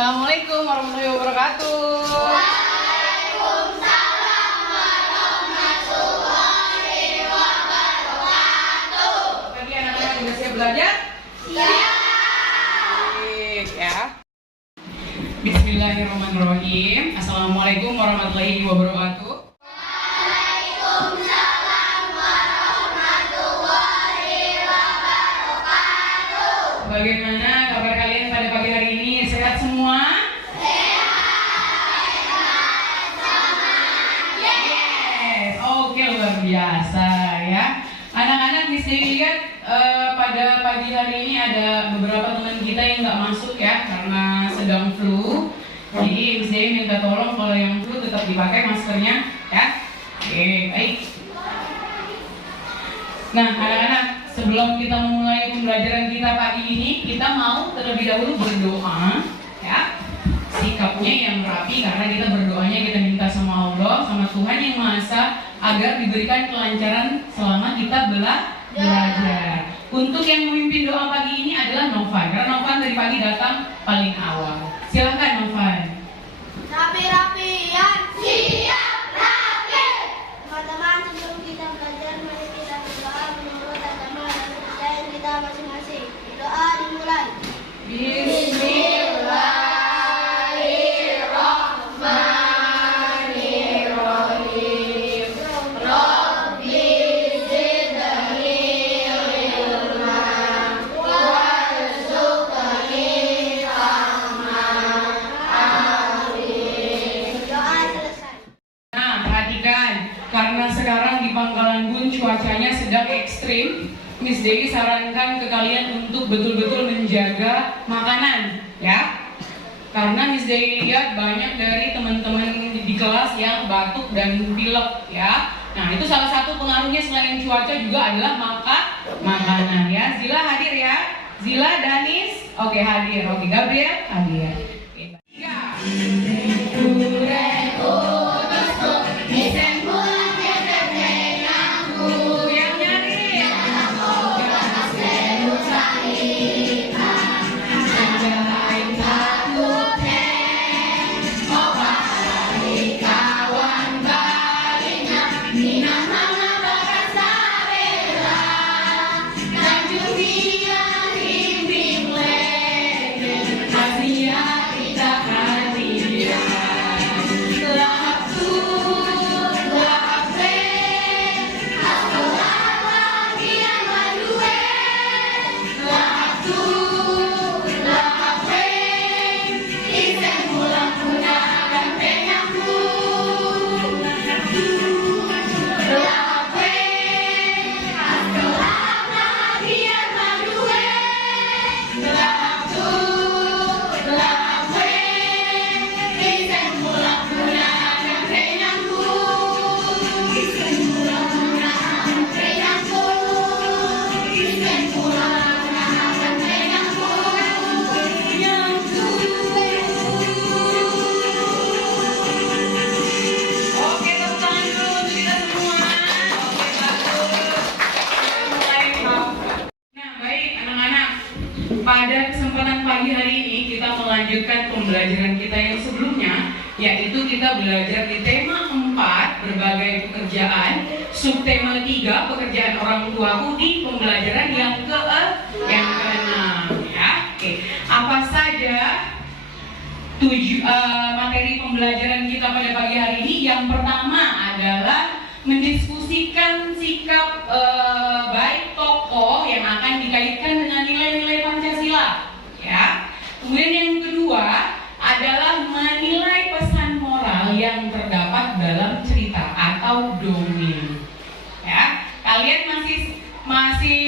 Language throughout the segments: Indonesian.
Assalamualaikum warahmatullahi wabarakatuh. Waalaikumsalam warahmatullahi wabarakatuh. Pagi anak-anak sudah siap belajar? Siap. Baik ya. Bismillahirrahmanirrahim. Assalamualaikum warahmatullahi wabarakatuh. Waalaikumsalam warahmatullahi wabarakatuh. Bagaimana kabar kalian pada pagi hari ini? Sehat semua? Yes. Oke, luar biasa ya. Anak-anak bisa lihat pada pagi hari ini ada beberapa teman kita yang nggak masuk ya karena sedang flu. Jadi saya minta tolong kalau yang flu tetap dipakai maskernya ya. Oke, baik. Nah, anak-anak, sebelum kita memulai pembelajaran kita pagi ini, kita mau terlebih dahulu berdoa ya. Sikapnya yang rapi karena kita berdoanya kita minta sama Allah, sama Tuhan Yang Maha Esa agar diberikan kelancaran selama kita belajar. Untuk yang memimpin doa pagi ini adalah Novan, karena Novan dari pagi datang paling awal. Silahkan Novan. Rapi-rapian. Siap rapi. Teman-teman, sebelum kita belajar, mari kita berdoa menurut agama dan kepercayaan kita masing-masing. Doa dimulai. Bismillahirrahmanirrahim. Rabbi zidni ilma warzuqni fahma. Amin. Doa selesai. Nah, perhatikan, karena sekarang di Pangkalan Bun cuacanya sedang ekstrim, Miss Dewi sarankan ke kalian untuk betul-betul menjaga makanan, ya. Karena Miss Dewi lihat banyak dari teman-teman di kelas yang batuk dan pilek, ya. Nah, itu salah satu pengaruhnya selain cuaca juga adalah makanan, ya. Zila hadir ya? Zila, Danis, oke hadir, oke Gabriel hadir. Oke, 3. Yang nyari. Oke, tepuk tangan dulu untuk kita semua. Oke, bagus. Mulai. Nah, baik anak-anak. Pada kesempatan pagi hari ini kita melanjutkan pembelajaran kita yang sebelumnya, yaitu kita belajar di tema 4 berbagai pekerjaan, subtema 3 pekerjaan orang tuaku di pembelajaran yang ke-6 ya. Oke. Apa saja materi pembelajaran kita pada pagi hari ini? Yang pertama adalah mendiskusikan sikap baik tokoh yang akan dikaitkan dengan nilai-nilai Pancasila, ya. Kemudian yang kedua adalah menilai pesan moral yang terdapat dalam cerita atau dongeng, ya. Kalian masih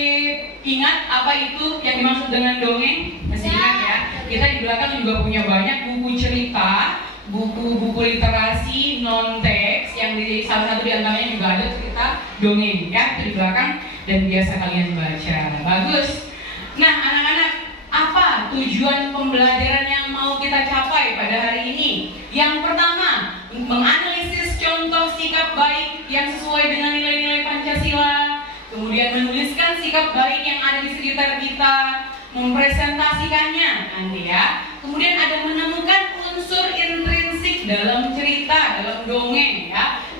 ingat apa itu yang dimaksud dengan dongeng? Masih ingat ya? Kita di belakang juga punya banyak buku cerita, buku-buku literasi non teks yang di salah satu di antaranya juga ada cerita dongeng ya di belakang dan biasa kalian baca. Bagus. Nah, anak-anak, apa tujuan pembelajaran yang mau kita capai pada hari ini? Yang pertama, menganalisis contoh sikap baik yang sesuai dengan nilai-nilai Pancasila, kemudian menuliskan sikap baik yang ada di sekitar kita, mempresentasikannya nanti ya. Kemudian ada menemukan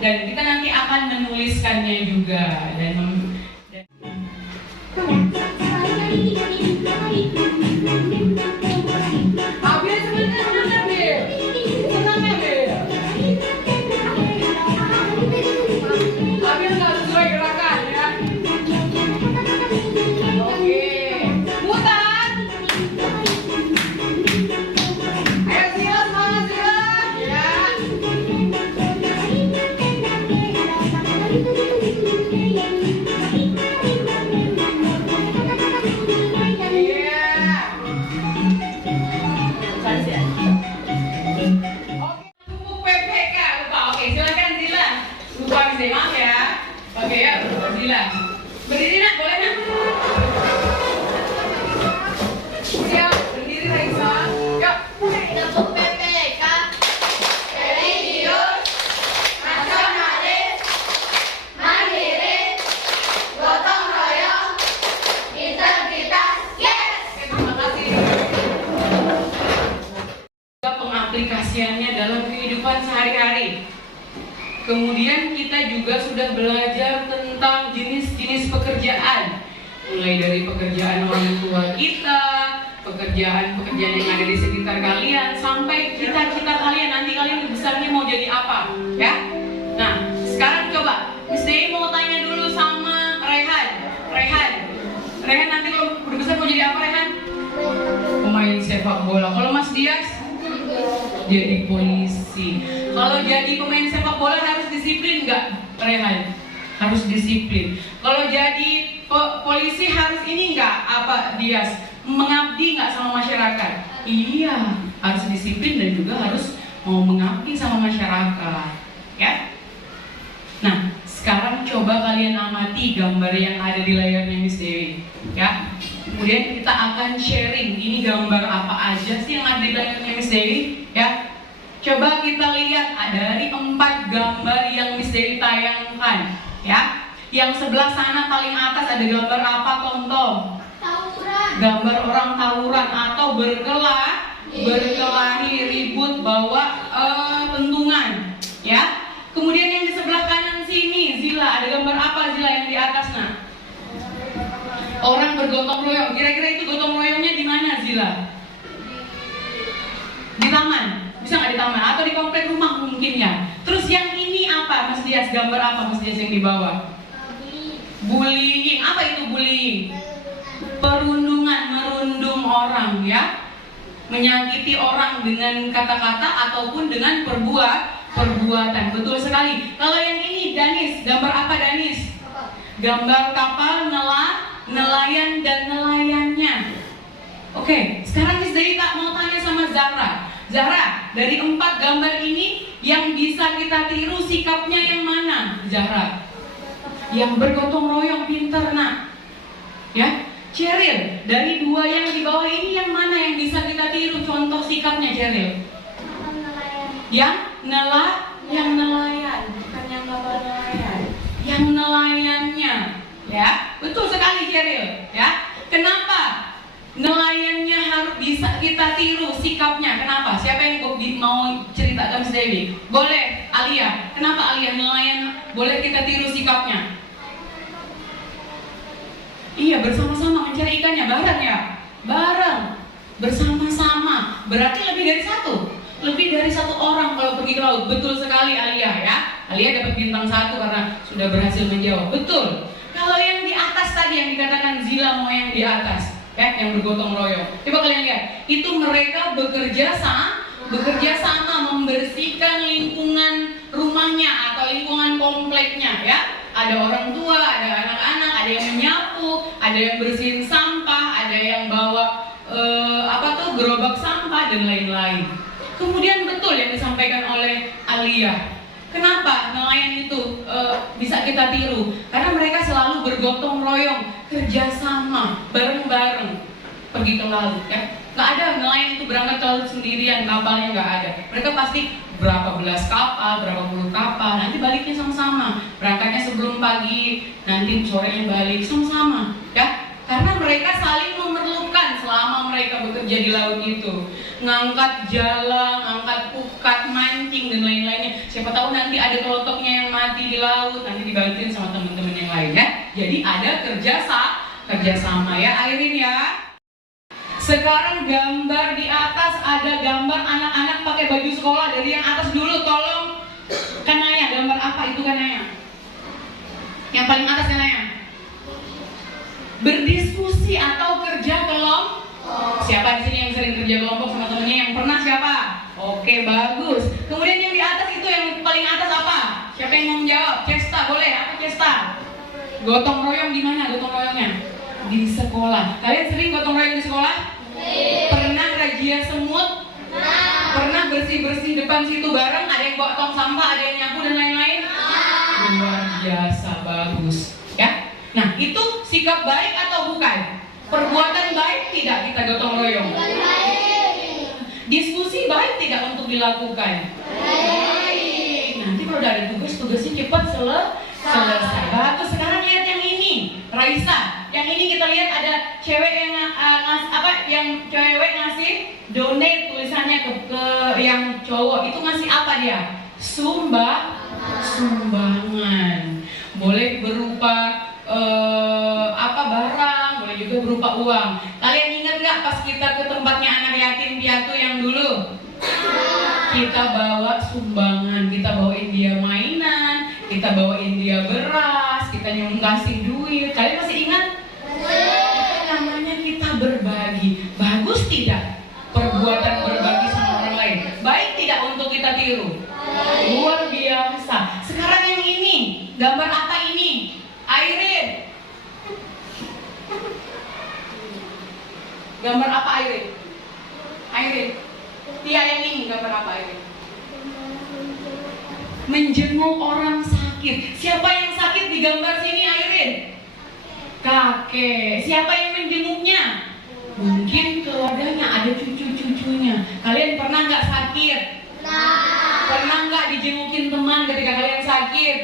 Dan kita nanti akan menuliskannya juga Abil sebenarnya mana Bil? Senangnya Bil? Abil nggak sesuai gerakan ya? Oke, mutar. Ayo Zila, semangat Zila. Ya. Tumbuk PPK lupa. Oke, silakan Zila. Lupa maaf ya. Oke ya, Zila. Berdiri nak, boleh nak? Siap, berdiri Raisa. Yuk. Tumbuk PPK, religius, nasionalis, mandiri, gotong royong, integritas, yes! Oke, terima kasih. Pengaplikasiannya dalam kehidupan sehari-hari. Kemudian kita juga sudah belajar tentang jenis-jenis pekerjaan, mulai dari pekerjaan orang tua kita, pekerjaan-pekerjaan yang ada di sekitar kalian, sampai cita-cita kalian, nanti kalian besarnya mau jadi apa, ya? Nah, sekarang coba Miss Dewi mau tanya dulu sama Rehan nanti kalau udah besar mau jadi apa Rehan? Pemain sepak bola. Kalau Mas Dias? Jadi polisi. Kalau jadi pemain sepak bola harus disiplin nggak, Rehan? Harus disiplin. Kalau jadi polisi harus ini nggak, apa Dias? Mengabdi nggak sama masyarakat? Iya, harus disiplin dan juga harus mau mengabdi sama masyarakat, ya. Nah, sekarang coba kalian amati gambar yang ada di layarnya Miss Dewi, ya. Kemudian kita akan sharing, ini gambar apa aja sih yang ada di layarnya Miss Dewi, ya. Coba kita lihat dari 4 gambar yang Miss Dewi tayangkan, ya. Yang sebelah sana paling atas ada gambar apa, Tonton? Tawuran. Gambar orang tawuran atau berkelahi ribut bawa pentungan, ya. Kemudian yang di sebelah kanan sini, Zila, ada gambar apa Zila yang di atas nah? Orang bergotong royong. Kira-kira itu gotong royongnya di mana Zila? Di taman. Bisa nggak di taman? Atau di komplek rumah mungkin ya. Terus yang ini apa Mas Dias? Gambar apa Mas Dias yang di bawah? Bullying. Apa itu bullying? Perundungan, merundung orang ya. Menyakiti orang dengan kata-kata ataupun dengan perbuatan. Betul sekali. Kalau yang ini Danis, gambar apa Danis? Gambar kapal, nelayan dan nelayannya. Oke, sekarang Miss Dewi tak mau tanya sama Zahra, dari 4 gambar ini yang bisa kita tiru sikapnya yang mana, Zahra? Yang bergotong royong, pinter nak. Ya, Cheryl, dari 2 yang di bawah ini yang mana yang bisa kita tiru contoh sikapnya Cheryl? Yang nelayan, bukan yang kapal nelayan. Yang nelayannya, ya, betul sekali Cheryl, ya. Kenapa nelayannya harus bisa kita tiru sikapnya? Kenapa? Siapa yang mau ceritakan Miss Dewi? Boleh, Alia. Kenapa Alia nelayan boleh kita tiru sikapnya? Iya, bersama-sama mencari ikannya, bareng ya? Bareng, bersama-sama. Berarti lebih dari 1. Lebih dari 1 orang kalau pergi ke laut. Betul sekali Alia ya. Alia dapat bintang 1 karena sudah berhasil menjawab. Betul. Kalau yang di atas tadi yang dikatakan Zila mau yang di atas, ya, yang bergotong royong. Coba kalian lihat, itu mereka bekerja sama membersihkan lingkungan rumahnya atau lingkungan kompleknya, ya. Ada orang tua, ada anak-anak, ada yang menyapu, ada yang bersihin sampah, ada yang bawa gerobak sampah dan lain-lain. Kemudian betul yang disampaikan oleh Alia. Kenapa nelayan itu bisa kita tiru? Karena mereka selalu bergotong royong, kerjasama, bareng-bareng pergi ke laut. Ya, nggak ada nelayan itu berangkat ke laut sendirian, kapalnya nggak ada. Mereka pasti berapa belas kapal, berapa puluh kapal, nanti baliknya sama-sama. Berangkatnya sebelum pagi, nanti sorenya balik sama-sama. Ya, karena mereka saling memerlukan selama mereka bekerja di laut itu. Ngangkat jalang, angkat pukat, mancing dan lain-lainnya. Siapa tahu nanti ada kelotoknya yang laut, nanti dibantuin sama teman-teman yang lain ya. Jadi ada kerjasama ya, Airin ya. Sekarang gambar di atas ada gambar anak-anak pakai baju sekolah. Dari yang atas dulu, tolong Kanaya, gambar apa itu Kanaya? Yang paling atas Kanaya. Berdiskusi atau kerja kelompok. Siapa di sini yang sering kerja kelompok sama temennya? Yang pernah siapa? Oke, bagus. Kemudian yang di atas itu, yang paling atas apa? Siapa yang mau menjawab? Cesta, boleh? Apa cesta? Gotong royong di mana gotong royongnya? Di sekolah. Kalian sering gotong royong di sekolah? Pernah razia semut? Pernah bersih-bersih depan situ bareng? Ada yang bawa tong sampah, ada yang nyapu dan lain-lain? Luar biasa, bagus. Ya. Nah, itu sikap baik atau bukan? Perbuatan baik tidak kita gotong royong? Diskusi baik tidak untuk dilakukan? Nanti kalau udah ada tugasnya cepat selesai. Bagus. Sekarang lihat yang ini, Raisa. Yang ini kita lihat ada cewek yang yang cewek ngasih donate, tulisannya ke yang cowok. Itu ngasih apa dia? Sumbangan. Boleh berupa barang, boleh juga berupa uang. Kalian ingat nggak pas kita ke tempatnya anak yatim piatu yang dulu? Kita bawa sumbangan, kita bawain dia mainan, kita bawain dia beras, kita kasih duit. Kalian masih ingat? Itu namanya kita berbagi. Bagus tidak? Perbuatan berbagi sama orang lain. Baik tidak untuk kita tiru? Luar biasa. Sekarang yang ini, gambar apa ini? Airin. Gambar apa Airin? Airin. Tia, yang ini gambar apa Airin? Menjenguk orang sakit. Siapa yang sakit di gambar sini Airin? Kakek. Siapa yang menjenguknya? Mungkin keluarganya, ada cucu-cucunya. Kalian pernah nggak sakit? Pernah nggak dijengukin teman ketika kalian sakit?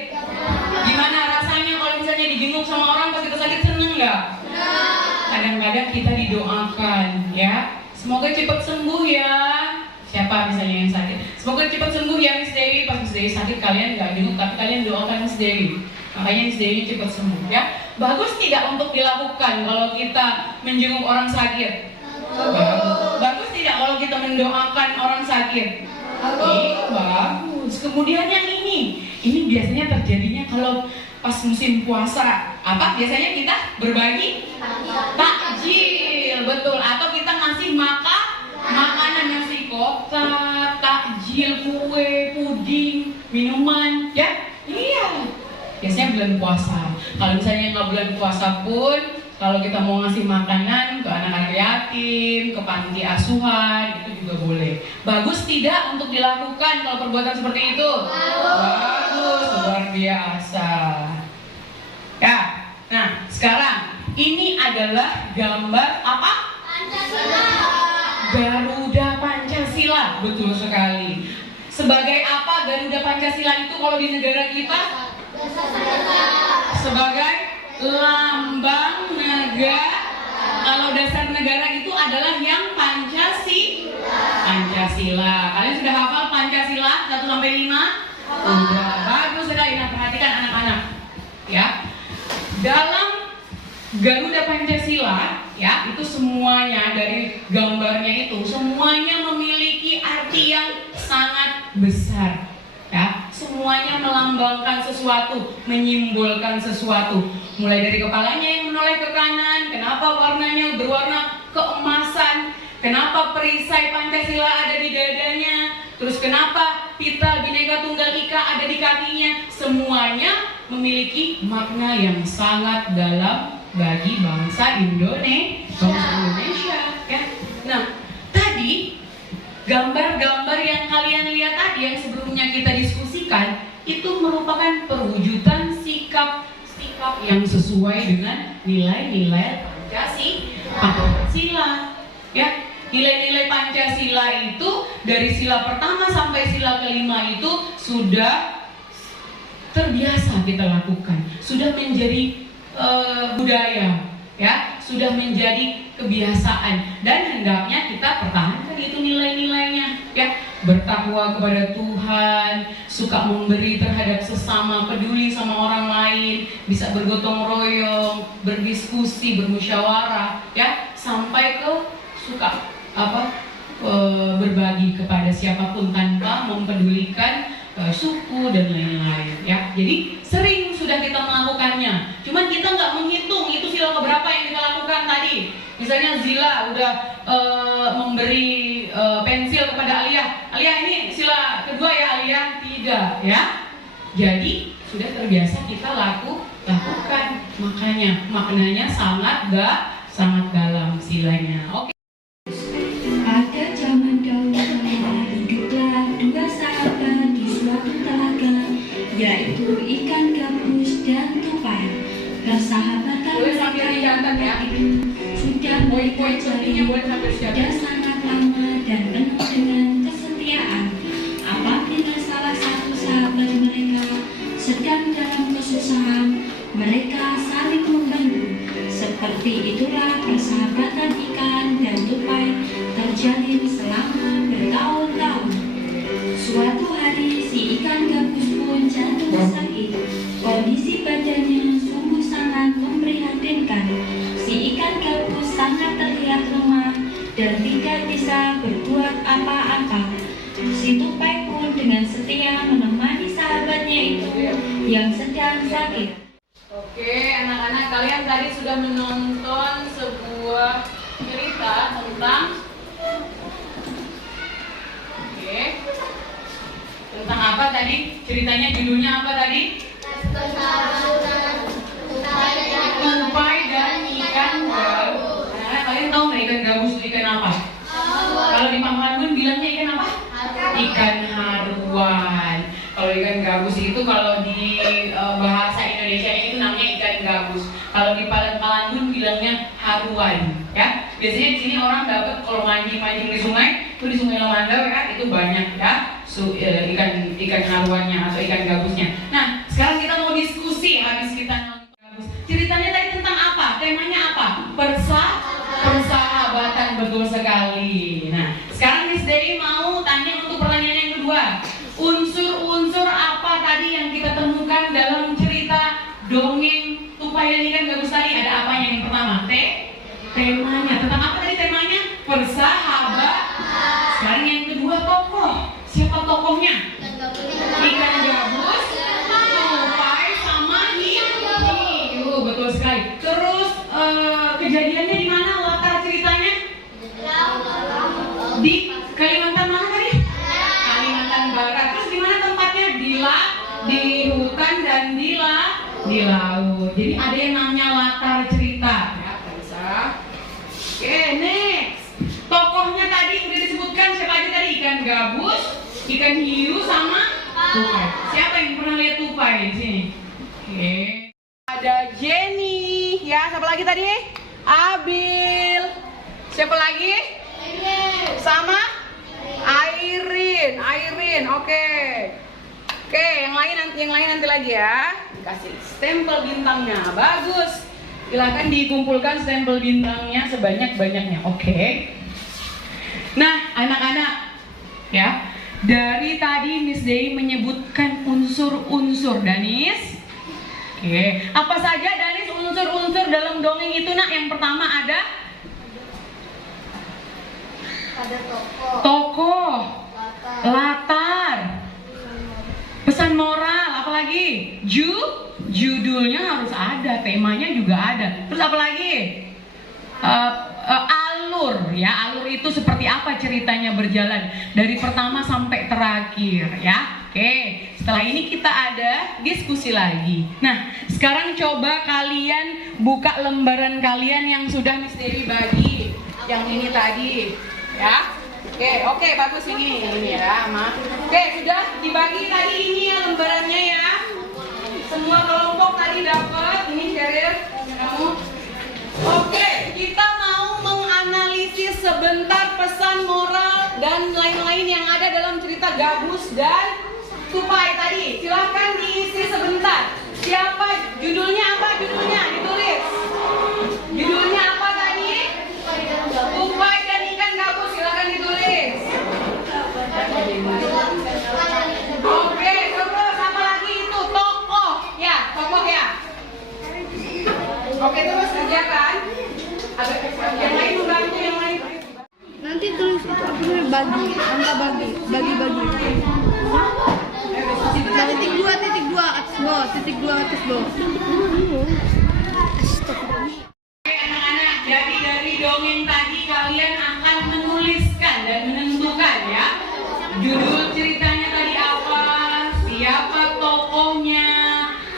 Gimana rasanya kalau misalnya dijenguk sama orang pas kita sakit, seneng nggak? Kadang-kadang kita didoakan ya, semoga cepat sembuh ya. Siapa misalnya yang sakit? Semoga cepat sembuh ya Miss Dewi. Pas Miss Dewi sakit kalian nggak jenguk, tapi kalian doakan Miss Dewi. Makanya Miss Dewi cepat sembuh ya. Bagus tidak untuk dilakukan kalau kita menjenguk orang sakit? Bagus tidak kalau kita mendoakan orang sakit? Bagus. Kemudian yang ini biasanya terjadinya kalau pas musim puasa. Apa biasanya kita berbagi? Takjil, betul. Atau kita ngasih makanan, nasi kotak, takjil, kue, puding, minuman, ya? Iya. Biasanya bulan puasa. Kalau misalnya nggak bulan puasa pun, kalau kita mau ngasih makanan ke anak-anak yatim, ke panti asuhan, itu juga boleh. Bagus tidak untuk dilakukan kalau perbuatan seperti itu? Bagus, luar biasa. Ya, nah sekarang ini adalah gambar apa? Pancasila. Garuda Pancasila, betul sekali. Sebagai apa Garuda Pancasila itu kalau di negara kita? Sebagai lambang negara. Kalau dasar negara itu adalah yang Pancasila. Kalian sudah hafal Pancasila 1 sampai 5? Udah, bagus sekali. Nah, perhatikan anak-anak. Ya. Dalam Garuda Pancasila, ya, itu semuanya dari gambarnya itu semuanya memiliki arti yang sangat besar. Ya, semuanya melambangkan sesuatu, menyimbolkan sesuatu. Mulai dari kepalanya yang menoleh ke kanan, kenapa warnanya berwarna keemasan, kenapa perisai Pancasila ada di dadanya, terus kenapa pita Bhinneka Tunggal Ika ada di kakinya. Semuanya memiliki makna yang sangat dalam bagi bangsa Indonesia. Ya. Nah, tadi gambar-gambar yang kalian lihat tadi yang sebelumnya kita diskusikan itu merupakan perwujudan sikap yang sesuai dengan nilai-nilai Pancasila. Ya, nilai-nilai Pancasila itu dari sila pertama sampai sila kelima itu sudah terbiasa kita lakukan, sudah menjadi budaya, ya, sudah menjadi kebiasaan dan hendaknya kita pertahankan itu nilai-nilainya, ya. bertakwa kepada Tuhan, suka memberi terhadap sesama, peduli sama orang lain, bisa bergotong royong, berdiskusi, bermusyawarah, ya, sampai ke suka berbagi kepada siapapun tanpa mempedulikan suku dan lain-lain, ya. Jadi sering sudah kita melakukannya, cuman kita nggak menghitung itu sila keberapa yang kita lakukan tadi. Misalnya Zila udah memberi pensil kepada Alia. Alia, ini sila kedua ya Alia? Tidak, ya. Jadi sudah terbiasa kita lakukan, maknanya sangat dalam silanya. Oke. Pada zaman dahulu kala hiduplah dua sahabat di suatu telaga, yaitu ikan gabus dan tupai. Persahabatan mereka yang itu sudah mereka jalin sudah sangat lama dan penuh dengan kesetiaan. Apabila salah satu sahabat mereka sedang dalam kesusahan, mereka saling membantu. Seperti itulah persahabatan ikan dan tupai terjalin selama bertahun-tahun. Suatu hari si ikan gabus pun jatuh sakit. Kondisi badannya sungguh sangat memprihatinkan. Si ikan gabus sangat terlihat lemah dan tidak bisa berbuat apa-apa. Si tupai pun dengan setia menemani sahabatnya itu yang sedang sakit. Oke, anak-anak, kalian tadi sudah menonton sebuah cerita tentang apa tadi? Ceritanya judulnya apa tadi? Tupai dan ikan gabus. Anak-anak, kalian tahu nggak ikan gabus itu ikan apa? Kalau di Pangkalan bilangnya ikan apa? Ikan haruan. Kalau ikan gabus itu kalau di bahasa Indonesia itu namanya ikan gabus. Kalau di Pangkalan bilangnya haruan, ya. Biasanya di sini orang dapat kalau mancing di sungai, itu di Sungai Lemandau ya, itu banyak ya ikan haruannya atau ikan gabusnya. Nah, sekarang kita mau diskusi habis kita nonton gabus. Ceritanya tadi tentang apa? Temanya apa? Persahabatan, betul sekali. Nah, sekarang Miss Dewi mau tanya untuk pertanyaan yang kedua. Unsur-unsur apa tadi yang kita temukan dalam cerita dongeng tupai dan ikan gabus tadi? Ada apanya? Yang pertama, temanya. Tentang apa tadi temanya? Persahabatan. Sekarang yang kedua, tokoh. Siapa tokohnya? Ikan gabus, tupai, sama hiu. Betul sekali. Terus kejadiannya di mana? Latar ceritanya? Di Kalimantan mana tadi? Kalimantan Barat. Terus di mana tempatnya? Di hutan dan di laut. Jadi ada yang namanya latar cerita. Ya, bisa. Oke, next. Tokohnya tadi udah disebutkan siapa aja tadi? Ikan gabus, ikan hiu, sama tupai. Siapa yang pernah lihat tupai di sini? Oke. Ada Jenny, ya. Siapa lagi tadi? Abil. Siapa lagi? Sama Airin. Oke. Oke, yang lain nanti lagi ya. Dikasih stempel bintangnya. Bagus. Silakan dikumpulkan stempel bintangnya sebanyak-banyaknya. Oke. Nah, anak-anak, ya. Dari tadi Miss Dewi menyebutkan unsur-unsur, Danis. Oke. Apa saja Danis unsur-unsur dalam dongeng itu, Nak? Yang pertama ada tokoh, latar, pesan moral, apalagi judulnya harus ada, temanya juga ada. Terus apalagi alur, ya. Alur itu seperti apa ceritanya berjalan dari pertama sampai terakhir, ya. Oke, setelah ini kita ada diskusi lagi. Nah, sekarang coba kalian buka lembaran kalian yang sudah Miss Dewi bagi. Yang ini tadi, ya. Oke, bagus ini ya, Ma. Oke, sudah dibagi tadi ini ya lembarannya ya. Semua kelompok tadi dapat. Ini Sheryl, kamu. Oke, kita mau menganalisis sebentar pesan moral dan lain-lain yang ada dalam cerita gabus dan tupai tadi. Silahkan diisi sebentar. Siapa judulnya apa? Judulnya ditulis. Judulnya apa tadi? Tupai dan ikan gabus. Silahkan ditulis. Oke, terus apa lagi itu? Tokoh. Ya, tokoh ya. Oke, terus kerjakan. Yang lain membantu, yang lain. Nanti tulis itu apa namanya bagi, angka bagi. Nah, titik dua atas bawah. Oke anak-anak, jadi dari dongeng tadi kalian akan menuliskan dan menentukan ya. Judul ceritanya tadi apa, siapa tokohnya,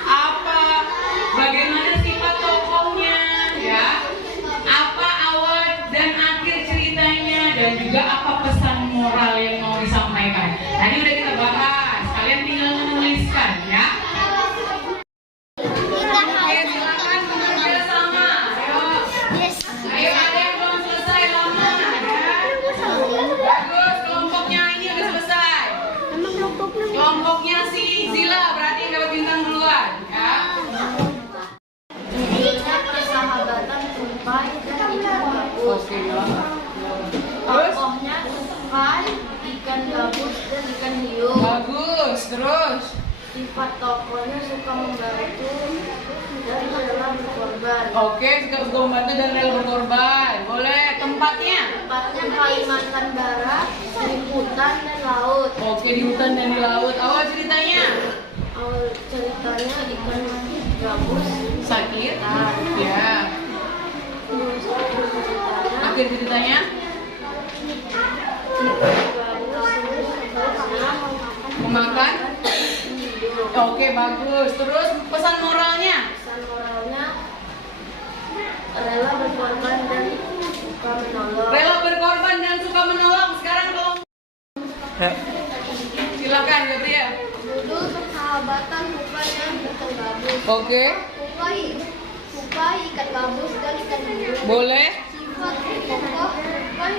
apa, bagaimana sifat tokohnya ya, apa awal dan akhir ceritanya, dan juga apa pesan moral yang mau disampaikan. Tadi udah kita bahas, kalian tinggal menuliskan ya. Oke, silakan bekerja sama. Ayo, ada yang belum selesai lama ya. Bagus, kelompoknya ini udah selesai. Kelompoknya si Zila berarti yang dapat bintang duluan ya. Persahabatan tupai dan ikan gabus. Oke, terus Tokohnya tupai, ikan gabus dan ikan hiu. bagus, terus Sifat tokohnya suka membantu dan rela berkorban. oke, suka membantu dan rela berkorban. Boleh, tempatnya? Tempatnya Kalimantan Barat, di hutan dan laut. Oke, di hutan dan di laut. Awal ceritanya Awal ceritanya ikan gabus sakit ya. terus ceritanya Akhir ceritanya memakan. Oke, bagus. Terus pesan moralnya? pesan moralnya rela berkorban dan suka menolong. Rela berkorban dan suka menolong. Sekarang kalau silakan Gabriel. Judul persahabatan tupai dan ikan gabus. Oke, Tupai, ikan gabus dan ikan hiu. boleh. Sifat tokoh tupai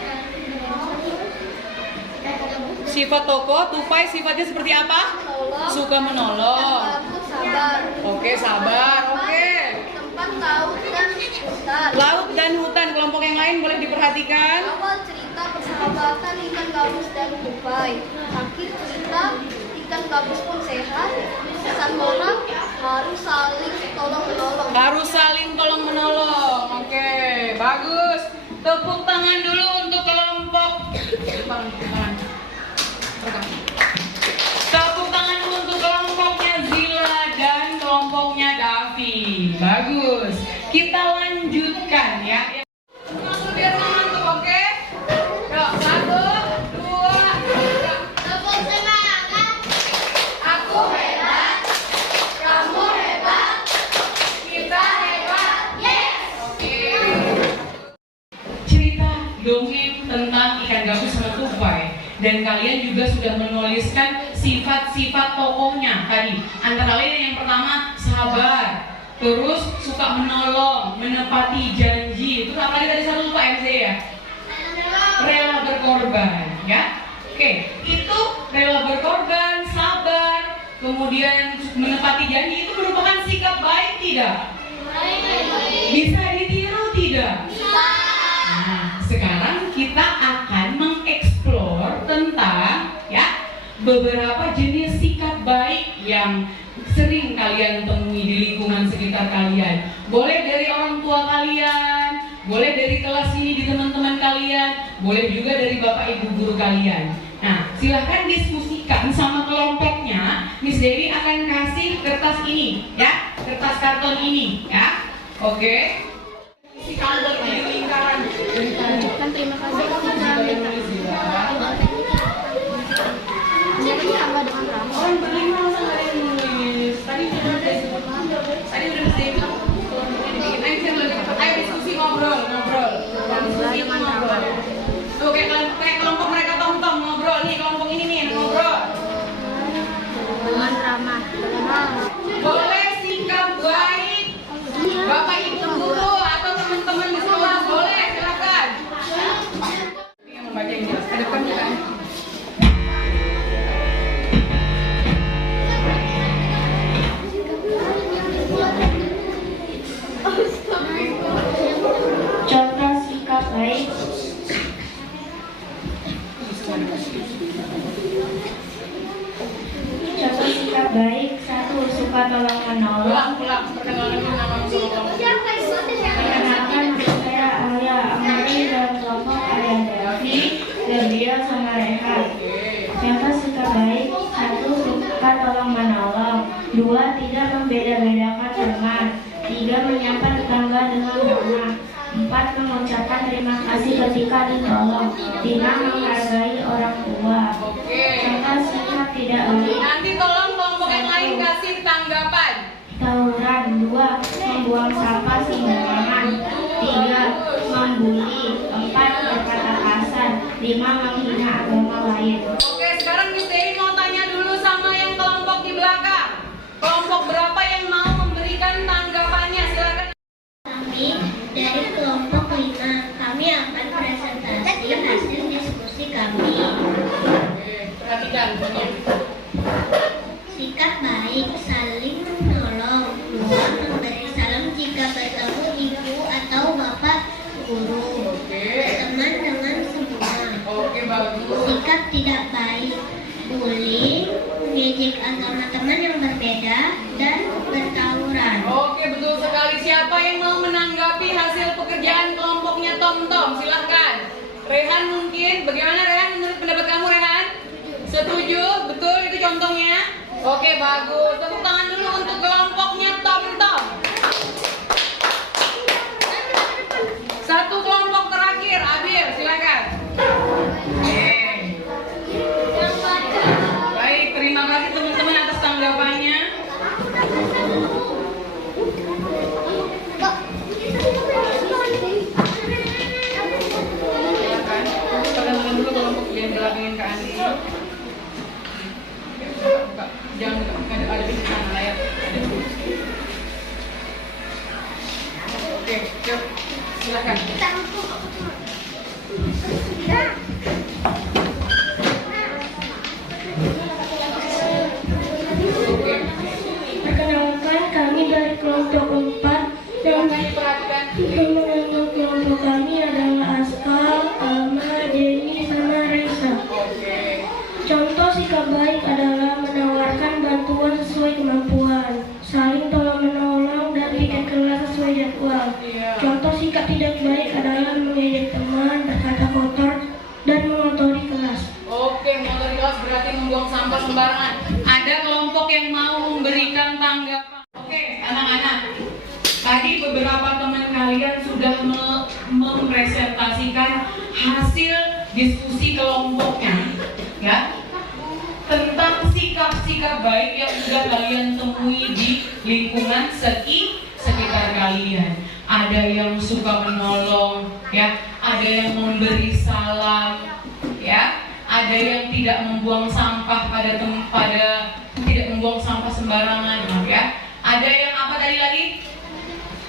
Sifat tokoh tupai sifatnya seperti apa? menolong. Suka menolong. Ikan gabus sabar. Oke, sabar. Oke. Tempat laut dan hutan. Laut dan hutan, kelompok yang lain boleh diperhatikan. Awal cerita persahabatan ikan gabus dan tupai. Akhir cerita ikan gabus pun sehat. Pesan moral harus saling tolong menolong. Harus saling tolong menolong. Oke, bagus. Tepuk tangan dulu untuk kelompok. Tepuk tangan dulu untuk kelompoknya Zila dan kelompoknya Davi. Bagus. Kita lanjutkan ya. Biar ngantuk, oke? Yuk, 1, 2, 3. Tepuk semangat. Aku hebat, kamu hebat, kita hebat. Yes. Oke. Cerita dongeng tentang ikan gabus sama tupai. Dan kalian juga sudah menuliskan sifat-sifat tokohnya tadi. Antara lain yang pertama sabar, terus suka menolong, menepati janji. Terus apa lagi tadi satu lupa MC ya? Rela berkorban, ya. Oke, itu rela berkorban, sabar, kemudian menepati janji itu merupakan sikap baik tidak? Bisa ditiru tidak? Nah, sekarang kita akan mengeksplor tentang ya beberapa jenis sikap baik yang sering kalian temui di lingkungan sekitar kalian. Boleh dari orang tua kalian, boleh dari kelas ini di teman-teman kalian, boleh juga dari bapak ibu guru kalian. Nah, silahkan diskusikan sama kelompoknya. Miss Dewi akan kasih kertas ini, ya, kertas karton ini, ya. Oke. Si karton di lingkaran. Kan terima kasih. Jadi tambah dengan ramah. Orang berlima masa nggak ada yang nulis. Tadi udah disebut. Tadi udah Miss Dewi bilang. Ayo kita lagi. Ayo diskusi ngobrol. Diskusi ngobrol. Tuh kayak kelompok mereka tom-tom ngobrol nih, kelompok ini nih ngobrol. Dengan ramah. Boleh sikap baik Bapak Ibu guru atau teman-teman di sekolah, boleh silakan. sikap baik. 1. Suka tolong menolong. Perkenalkan, saya Alia Amari dalam kelompok Arya Devi, Gabriel sama Rehan. Contoh sikap baik. 1. Suka tolong menolong. 2. Tidak membeda-bedakan teman. 3. Menyapa tetangga dengan ramah. 4. Mengucapkan terima kasih ketika ditolong. 5. Menghargai orang tua. Contoh sikap tidak baik. Nanti tolong kelompok yang lain kasih tanggapan. Tawuran. 2. Membuang sampah sembarangan. 3. Membuli. 4. Berkata kasar. 5. Menghina agama lain. Oke, sekarang Miss Dewi mau tanya dulu sama yang kelompok di belakang. Kelompok berapa yang mau memberikan tanggapannya? Silakan. Kami dari kelompok 5, kami akan presentasi hasil diskusi kami. Perhatikan. Sikap baik, saling menolong. 2. Memberi salam jika bertemu ibu atau bapak guru. Teman dengan semua. Oke, bagus. Sikap tidak baik, bullying, mengejek agama teman yang berbeda, dan bertawuran. Oke, betul sekali. Siapa yang mau menanggapi hasil pekerjaan kelompoknya Tom? Silahkan. Rehan mungkin. Bagaimana Rehan menurut pendapat kamu Rehan? Setuju? Betul itu contohnya? Oke, bagus. Tepuk tangan dulu untuk kelompoknya Tom. Satu kelompok terakhir, Abil, silakan. Baik, terima kasih teman-teman atas tanggapannya. Silakan. Perkenalkan dulu kelompok yang belakangin ke Andi. Buka. Jangan ada di sana layar. Oke, yuk. Silakan. Perkenalkan, kami dari kelompok 4 dan Perhatikan. teman-teman kelompok kami adalah Askal, Alma, Jenny, sama Reza. Oke. Contoh sikap baik adalah menawarkan bantuan sesuai kemampuan, saling tolong-menolong, dan tidak keras sesuai jadwal. Contoh sikap tidak baik adalah mengejek teman, berkata kotor, dan mengotori kelas. Oke, mengotori kelas berarti membuang sampah sembarangan. Ada kelompok yang mau memberikan tanggapan. Oke, anak-anak. Tadi beberapa teman kalian sudah mempresentasikan hasil diskusi kelompoknya, ya, tentang sikap-sikap baik yang sudah kalian temui di lingkungan sekitar kalian. Ada yang suka menolong, ya, ada yang memberi salam, ya, ada yang tidak membuang sampah tidak membuang sampah sembarangan, ya. Ada yang apa tadi lagi?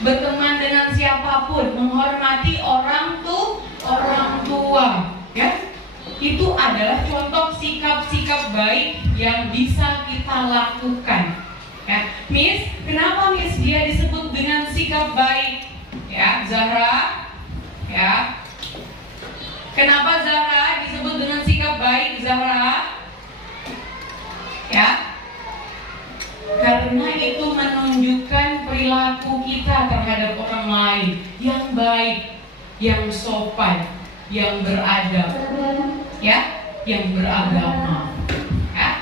Berteman dengan siapapun, menghormati orang tua, ya. Itu adalah contoh sikap-sikap baik yang bisa kita lakukan. Ya, Miss, kenapa Miss dia disebut dengan sikap baik? Ya, Zahra. Ya. Kenapa Zahra disebut dengan sikap baik, Zahra? Ya. Karena itu menunjukkan perilaku kita terhadap orang lain yang baik, yang sopan, yang beradab, ya, yang beragama. Ya.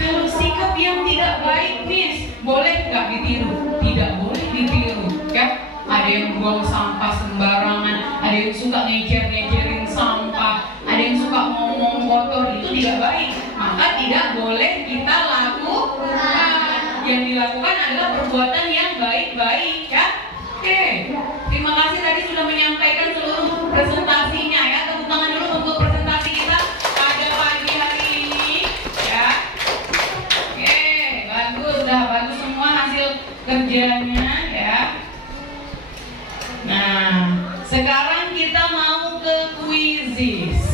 Kalau sikap yang tidak baik, Miss, boleh nggak ditiru? Tidak boleh ditiru, ya. Ada yang buang sampah sembarangan, ada yang suka ngecer-ngecerin sampah, ada yang suka ngomong kotor, itu tidak baik. Maka tidak boleh kita lakukan. Yang dilakukan adalah perbuatan yang baik-baik, ya. Oke, terima kasih tadi sudah menyampaikan seluruh presentasinya, ya. Tepuk tangan dulu untuk presentasi kita pada pagi hari ini, ya. Oke, bagus, dah bagus semua hasil kerjanya, ya. Nah, sekarang kita mau ke kuisis.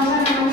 Yang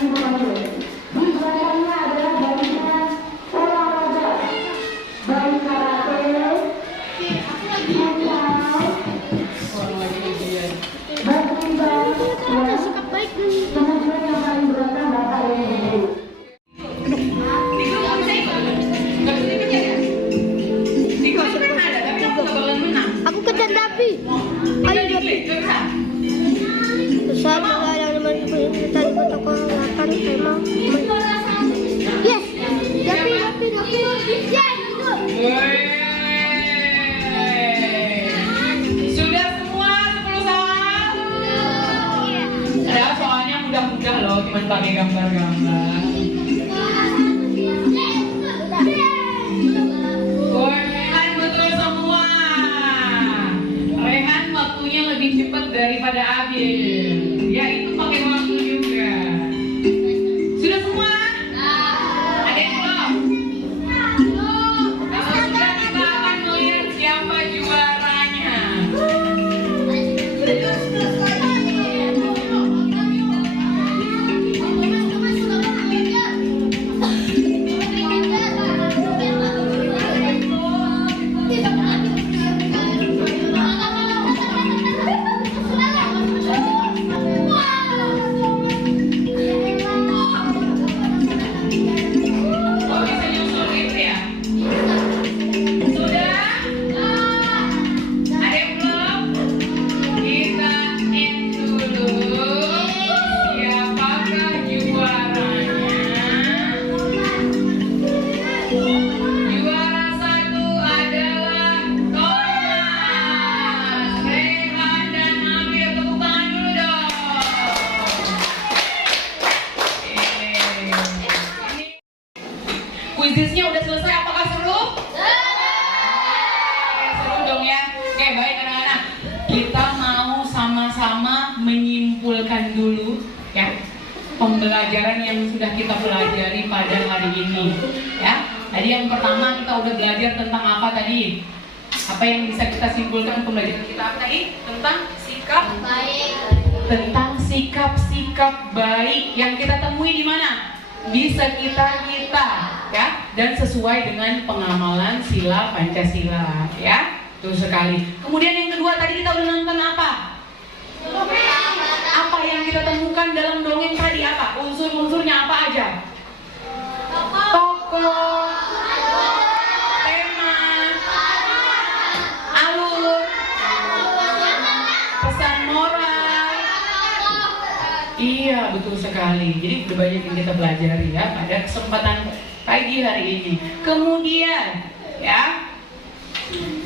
Kuisisnya udah selesai, apakah seru? Seru dong ya. Oke, baik anak-anak. Kita mau sama-sama menyimpulkan dulu ya pembelajaran yang sudah kita pelajari pada hari ini ya. Tadi yang pertama kita udah belajar tentang apa tadi? Apa yang bisa kita simpulkan pembelajaran kita apa tadi? Tentang sikap Baik. Tentang sikap-sikap baik yang kita temui di mana? Di sekitar kita ya, dan sesuai dengan pengamalan sila Pancasila ya. Betul sekali. Kemudian yang kedua tadi kita udah nonton apa? Apa yang kita temukan dalam dongeng tadi apa? Unsur-unsurnya apa aja? Tokoh, tema, alur, pesan moral. Iya, betul sekali. Jadi udah banyak yang kita pelajari ya pada kesempatan pagi hari ini. Kemudian ya,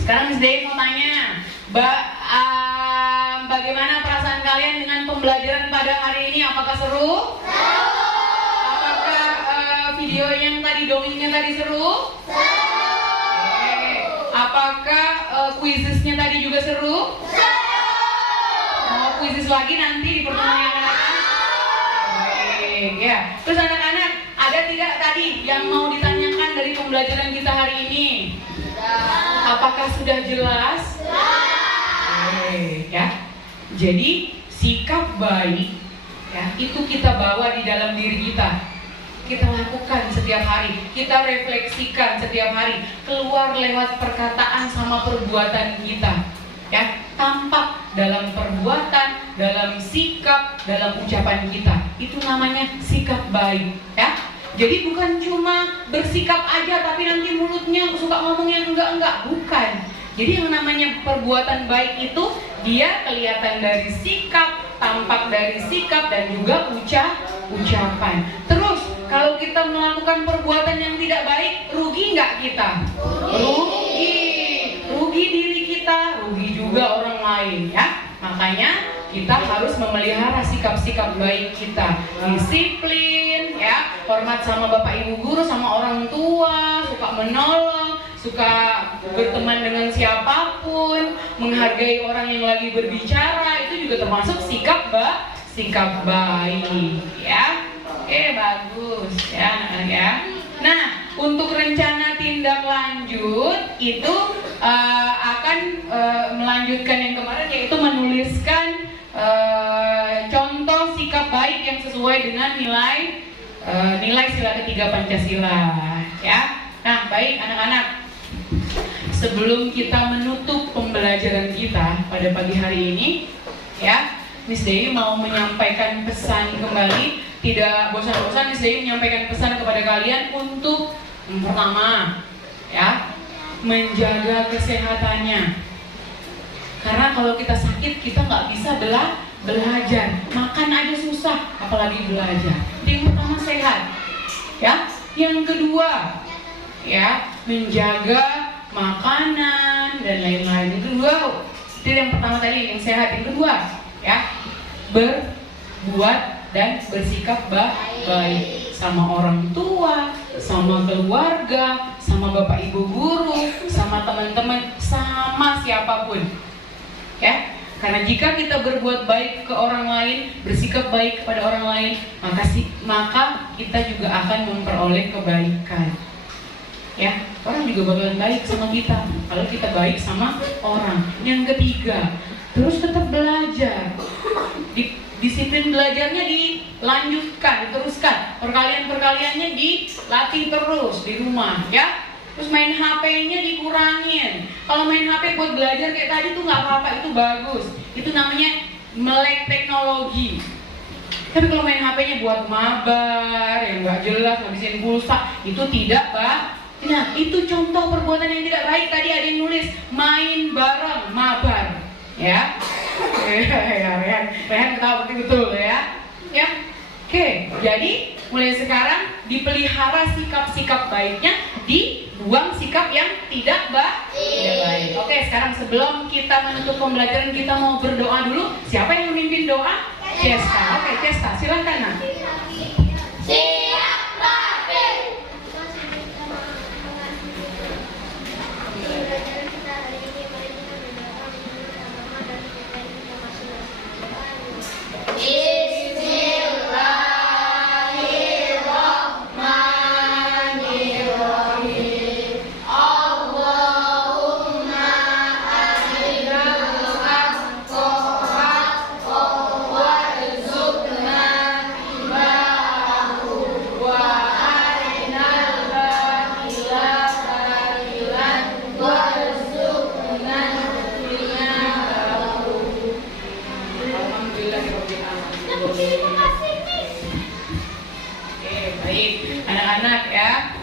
sekarang Miss Dewi mau tanya, bagaimana perasaan kalian dengan pembelajaran pada hari ini? Apakah seru? Apakah video yang tadi, dongengnya tadi seru? Apakah kuisisnya tadi juga seru? Mau kuisis lagi nanti di pertemuan yang akan datang? Baik ya. Terus anak-anak, ada tidak tadi yang mau ditanyakan dari pembelajaran kita hari ini? Apakah sudah jelas? Ya. Jadi sikap baik ya, itu kita bawa di dalam diri kita. Kita lakukan setiap hari, kita refleksikan setiap hari, keluar lewat perkataan sama perbuatan kita. Ya, tampak dalam perbuatan, dalam sikap, dalam ucapan kita. Itu namanya sikap baik, ya. Jadi bukan cuma bersikap aja tapi nanti mulutnya suka ngomong yang enggak, bukan. Jadi yang namanya perbuatan baik itu dia kelihatan dari sikap, tampak dari sikap dan juga ucapan. Terus kalau kita melakukan perbuatan yang tidak baik, rugi nggak kita? Rugi diri kita, rugi juga orang lain ya. Makanya kita harus memelihara sikap-sikap baik kita, disiplin ya, hormat sama bapak ibu guru, sama orang tua, suka menolong, suka berteman dengan siapapun, menghargai orang yang lagi berbicara, itu juga termasuk sikap baik ya. Oke, bagus ya, ya. Nah, untuk rencana tindak lanjut itu akan melanjutkan yang kemarin, yaitu menuliskan contoh sikap baik yang sesuai dengan nilai sila ketiga Pancasila ya. Nah, baik anak-anak, sebelum kita menutup pembelajaran kita pada pagi hari ini ya, Miss Dewi mau menyampaikan pesan kembali. Tidak bosan-bosan Miss Dewi menyampaikan pesan kepada kalian untuk yang pertama ya, menjaga kesehatannya. Karena kalau kita sakit kita nggak bisa belajar, makan aja susah, apalagi belajar. Jadi yang pertama sehat ya. Yang kedua ya, menjaga makanan dan lain-lain. Itu dua. Jadi yang pertama tadi yang sehat, yang kedua ya, berbuat dan bersikap baik sama orang tua, sama keluarga, sama bapak ibu guru, sama teman-teman, sama siapapun ya. Karena jika kita berbuat baik ke orang lain, bersikap baik kepada orang lain, maka kita juga akan memperoleh kebaikan ya. Orang juga bakalan baik sama kita kalau kita baik sama orang. Yang ketiga, terus tetap belajar. Disiplin belajarnya dilanjutkan, diteruskan. Perkalian-perkaliannya dilatih terus di rumah ya. Terus main HP-nya dikurangin. Kalau main HP buat belajar kayak tadi tuh nggak apa-apa, itu bagus. Itu namanya melek teknologi. Tapi kalau main HP-nya buat mabar yang nggak jelas, ngabisin pulsa, itu tidak Nah, itu contoh perbuatan yang tidak baik. Tadi ada yang nulis main bareng, mabar ya. Rehan ketawa betul ya. Ya. Oke, jadi mulai sekarang dipelihara sikap-sikap baiknya, dibuang sikap yang tidak baik. Oke, sekarang sebelum kita menutup pembelajaran, kita mau berdoa dulu. Siapa yang memimpin doa? Ceska. Oke, Ceska, silakan. Siap, Papi.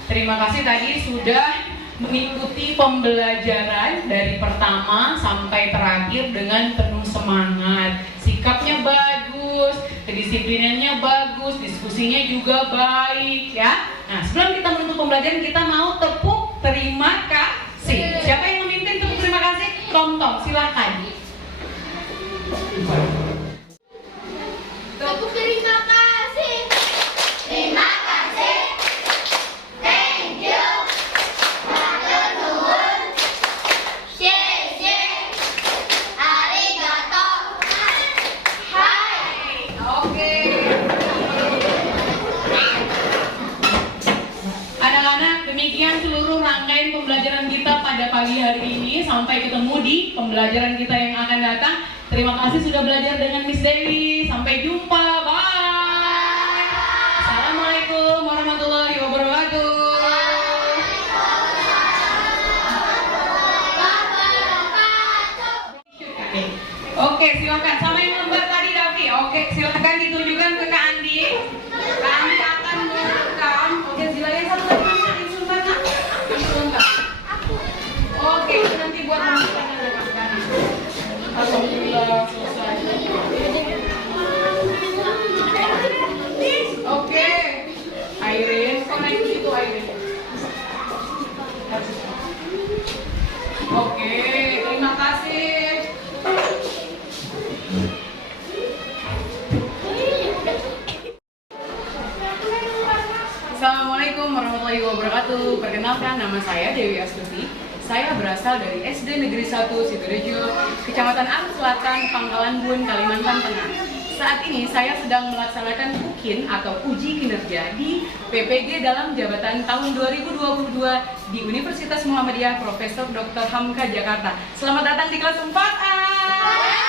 Terima kasih tadi sudah mengikuti pembelajaran dari pertama sampai terakhir dengan penuh semangat. Sikapnya bagus, kedisiplinannya bagus, diskusinya juga baik ya. Nah, sebelum kita menutup pembelajaran, kita mau tepuk terima kasih. Siapa yang memimpin tepuk terima kasih? Tom, silakan. Tepuk terima kasih. Terima kasih. Thank you. Matur nuwun. Xie. Arigato. Hai. Oke. Anak-anak, demikian seluruh rangkaian pembelajaran kita pada pagi hari ini. Sampai ketemu di pembelajaran kita yang akan datang. Terima kasih sudah belajar dengan Miss Dewi. Sampai jumpa. Bye. Assalamualaikum warahmatullahi wabarakatuh. Oke, silakan. Sama yang lembar tadi, Davi. Oke, silakan ditunjukkan ke Kak Andi. Kak Andi akan merekam. Oke, silakan satu lagi. Insultan, Kak. Insultan. Oke, itu nanti buat teman-teman ada Kak Andi. Alhamdulillah selesai. Oke, Airin, kau naik ke situ Airin. Oke, terima kasih. Assalamualaikum warahmatullahi wabarakatuh. Perkenalkan, nama saya Dewi Astuti. Saya berasal dari SD Negeri 1 Sidorejo, Kecamatan Arus Selatan, Pangkalan Bun, Kalimantan Tengah. Saat ini saya sedang melaksanakan UKIN atau uji kinerja di PPG dalam jabatan tahun 2022 di Universitas Muhammadiyah Profesor Dr. Hamka Jakarta. Selamat datang di kelas 4A.